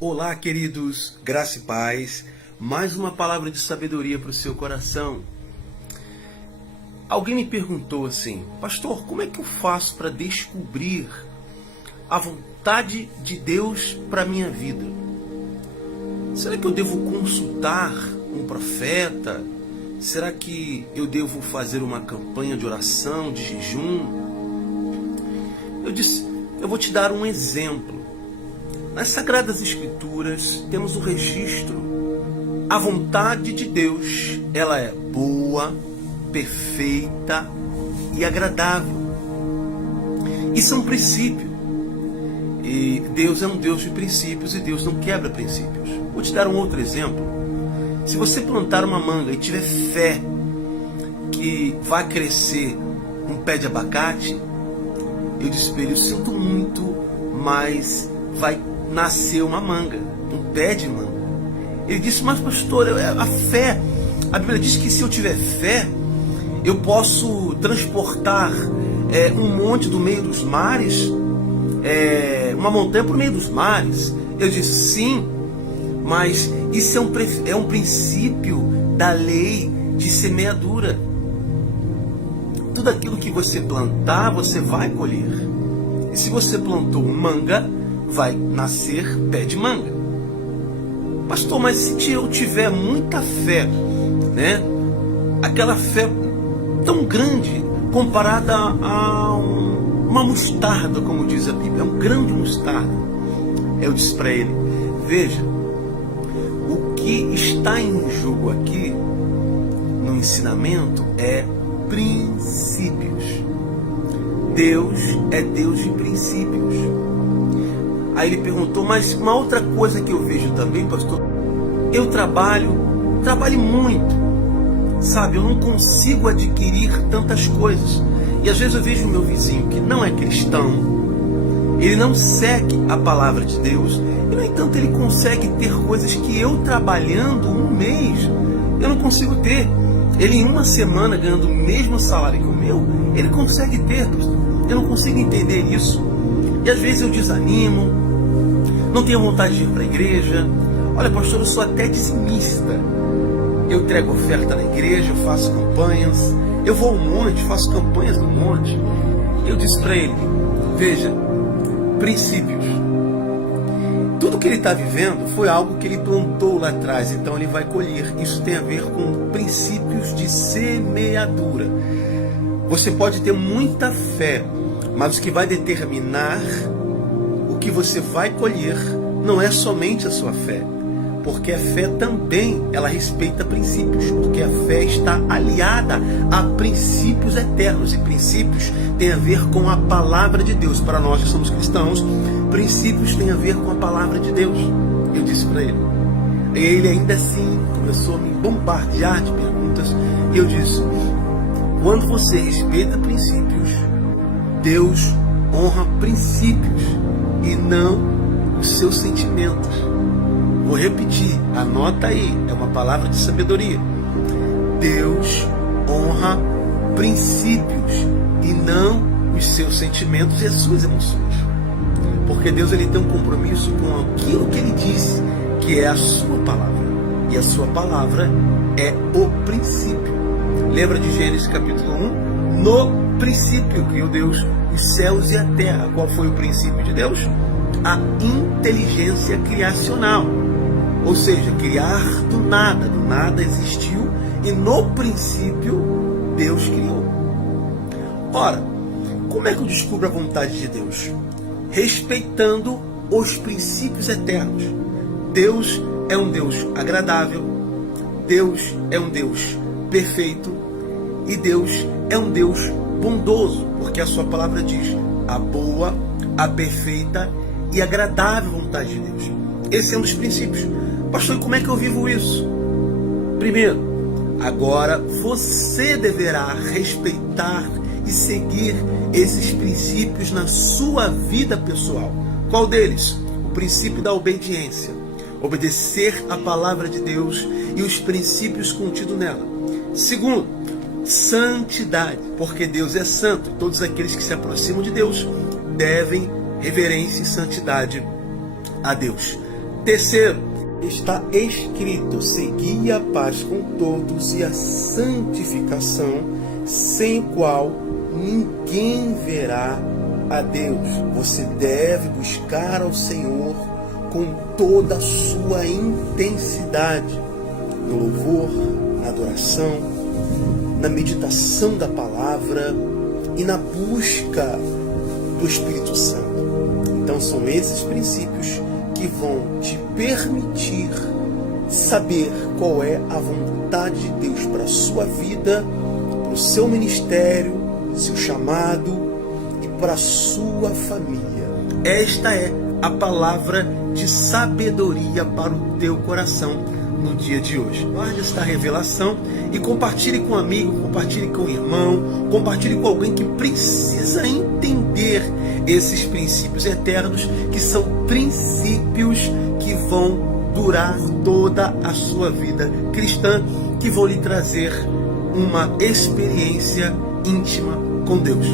Olá, queridos, graça e paz. Mais uma palavra de sabedoria para o seu coração. Alguém me perguntou assim: pastor, como é que eu faço para descobrir a vontade de Deus para a minha vida? Será que eu devo consultar um profeta? Será que eu devo fazer uma campanha de oração, de jejum? Eu disse, eu vou te dar um exemplo. Nas Sagradas Escrituras temos o registro. A vontade de Deus, ela é boa, perfeita e agradável. Isso é um princípio. E Deus é um Deus de princípios e Deus não quebra princípios. Vou te dar um outro exemplo. Se você plantar uma manga e tiver fé que vai crescer um pé de abacate, eu disse para ele, eu sinto muito, mas vai nascer uma manga, um pé de manga. Ele disse, mas pastor, a fé, a Bíblia diz que se eu tiver fé, eu posso transportar um monte do meio dos mares, uma montanha por meio dos mares. Eu disse, sim, mas isso é um princípio da lei de semeadura. Tudo aquilo que você plantar, você vai colher. E se você plantou manga, vai nascer pé de manga. Pastor, mas se eu tiver muita fé, né? Aquela fé tão grande comparada a uma mostarda, como diz a Bíblia, é um grão de mostarda. Eu disse para ele, veja, o que está em jogo aqui no ensinamento é princípios. Deus é Deus de princípios. Aí ele perguntou, mas uma outra coisa que eu vejo também, pastor, eu trabalho muito, sabe, eu não consigo adquirir tantas coisas. E às vezes eu vejo o meu vizinho que não é cristão, ele não segue a palavra de Deus, e no entanto ele consegue ter coisas que eu trabalhando um mês, eu não consigo ter. Ele em uma semana ganhando o mesmo salário que o meu, ele consegue ter, pastor. Eu não consigo entender isso. E às vezes eu desanimo, não tenho vontade de ir para a igreja. Olha, pastor, eu sou até dizimista. Eu entrego oferta na igreja, eu faço campanhas. Eu vou ao monte, faço campanhas no monte. Eu disse para ele, veja, princípios. Tudo que ele está vivendo foi algo que ele plantou lá atrás, então ele vai colher. Isso tem a ver com princípios de semeadura. Você pode ter muita fé, mas o que vai determinar o que você vai colher não é somente a sua fé, porque a fé também, ela respeita princípios, porque a fé está aliada a princípios eternos, e princípios têm a ver com a palavra de Deus. Para nós que somos cristãos, princípios têm a ver com a palavra de Deus. Eu disse para ele, e ele ainda assim começou a me bombardear de perguntas, e eu disse, quando você respeita princípios, Deus honra princípios e não os seus sentimentos. Vou repetir, anota aí, é uma palavra de sabedoria. Deus honra princípios e não os seus sentimentos e as suas emoções. Porque Deus ele tem um compromisso com aquilo que ele disse, que é a sua palavra. E a sua palavra é o princípio. Lembra de Gênesis capítulo 1? No princípio criou Deus os céus e a terra. Qual foi o princípio de Deus? A inteligência criacional. Ou seja, criar do nada existiu e no princípio Deus criou. Ora, como é que eu descubro a vontade de Deus? Respeitando os princípios eternos. Deus é um Deus agradável, Deus é um Deus perfeito e Deus é um Deus bondoso, porque a sua palavra diz a boa, a perfeita e agradável vontade de Deus. Esse é um dos princípios. Pastor, e como é que eu vivo isso? Primeiro, agora você deverá respeitar e seguir esses princípios na sua vida pessoal. Qual deles? O princípio da obediência. Obedecer a palavra de Deus e os princípios contidos nela. Segundo, santidade, porque Deus é santo. Todos aqueles que se aproximam de Deus devem reverência e santidade a Deus. Terceiro, está escrito: segui a paz com todos e a santificação, sem o qual ninguém verá a Deus. Você deve buscar ao Senhor com toda a sua intensidade, no louvor, na adoração, na meditação da palavra e na busca do Espírito Santo. Então são esses princípios que vão te permitir saber qual é a vontade de Deus para a sua vida, para o seu ministério, seu chamado e para a sua família. Esta é a palavra de sabedoria para o teu coração no dia de hoje. Guarde esta revelação e compartilhe com um amigo, compartilhe com um irmão, compartilhe com alguém que precisa entender esses princípios eternos, que são princípios que vão durar toda a sua vida cristã, que vão lhe trazer uma experiência íntima com Deus.